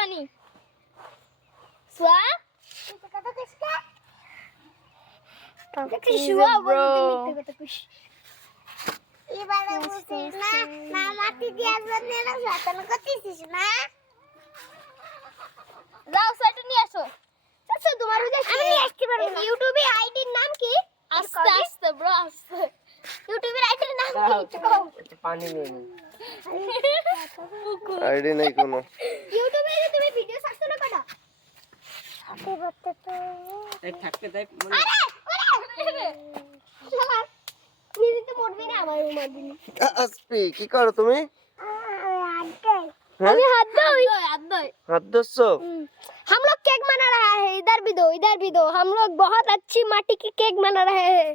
पानी सुआ शुआ bro এবারে বুঝছিস না না মাটি দিয়ে জন্য না সাতন করতেছিস না যাও সেটা নিয়ে আসো আচ্ছা তোমার ওই যে আমি নিয়ে আসতে পারবো না ইউটিউবে আইডির নাম কি আস্তে আস্তে ব্রো আস্তে ইউটিউবের আইডির নাম কি একটু পানি নিয়ে নি পুকুর আইডি নাই কোনো ইউটিউবে যে তুমি ভিডিও সার্চ করো কটা হাতে করতে তো এই থাকতে দেখ আরে নিজে তো মরবি না আমার মারবি আসপি কি করো তুমি আটকে হ্যাঁ अभी हाथ दो हाथ दो হাত ধরছো हम लोग केक बना रहा है इधर भी दो हम लोग बहुत अच्छी माटी की केक बना रहे हैं